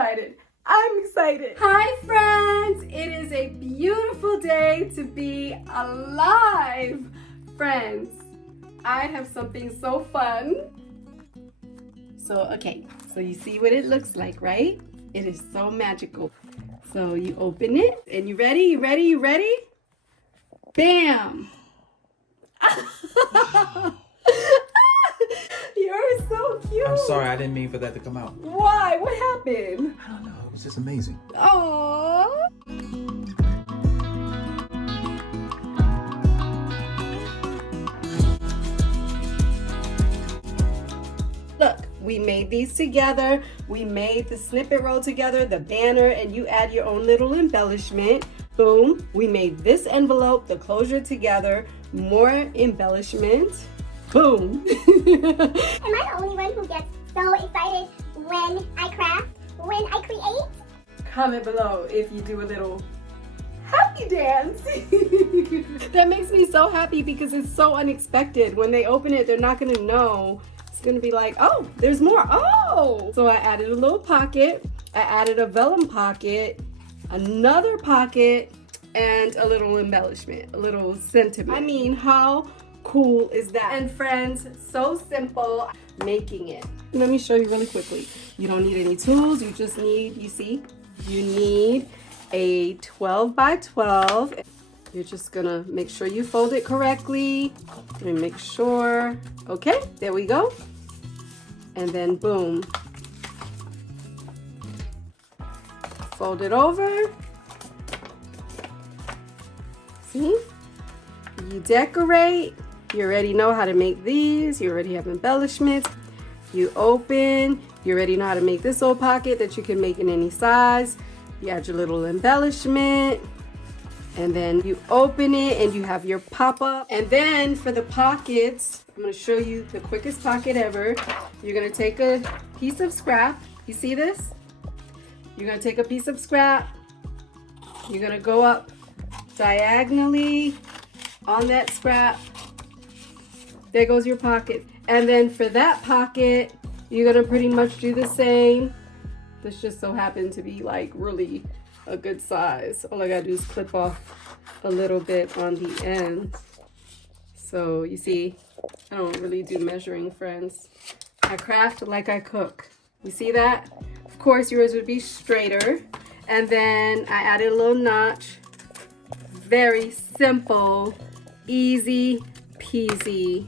excited. I'm excited. Hi friends, it is a beautiful day to be alive. Friends, I have something so fun. So you see what it looks like, right? It is so magical. So you open it and you ready? You ready? You ready? Bam! You're so cute. I'm sorry, I didn't mean for that to come out. Why? What happened? I don't know, it was just amazing. Aww. Look, we made these together. We made the snippet roll together, the banner, and you add your own little embellishment. Boom. We made this envelope, the closure together, more embellishment. Boom. Am I the only one who gets so excited when I craft, when I create? Comment below if you do a little happy dance. That makes me so happy because it's so unexpected. When they open it, they're not going to know. It's going to be like, oh, there's more. Oh! So I added a little pocket. I added a vellum pocket, another pocket, and a little embellishment, a little sentiment. I mean, how cool is that? And friends, so simple making it. Let me show you really quickly. You don't need any tools. You just need, you see, you need a 12 by 12. You're just gonna make sure you fold it correctly and make sure. Okay, there we go. And then boom. Fold it over. See? You decorate. You already know how to make these. You already have embellishments. You open. You already know how to make this little pocket that you can make in any size. You add your little embellishment. And then you open it and you have your pop-up. And then for the pockets, I'm going to show you the quickest pocket ever. You're going to take a piece of scrap. You see this? You're going to take a piece of scrap. You're going to go up diagonally on that scrap. There goes your pocket. And then for that pocket, you're going to pretty much do the same. This just so happened to be like really a good size. All I gotta do is clip off a little bit on the end. So you see, I don't really do measuring, friends. I craft like I cook. You see that? Of course, yours would be straighter. And then I added a little notch. Very simple, easy peasy,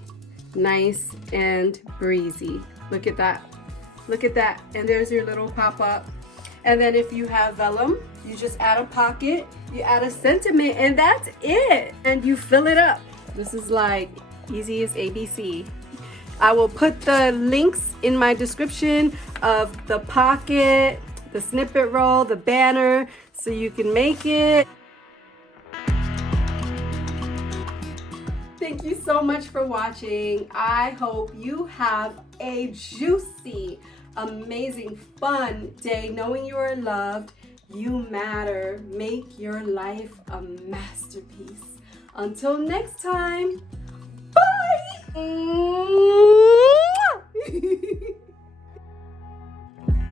nice and breezy. Look at that. Look at that. And there's your little pop-up. And then if you have vellum, you just add a pocket, you add a sentiment, and that's it. And you fill it up. This is like easy as ABC. I will put the links in my description of the pocket, the snippet roll, the banner, so you can make it. Thank you so much for watching. I hope you have a juicy, amazing, fun day knowing you are loved. You matter. Make your life a masterpiece. Until next time, bye!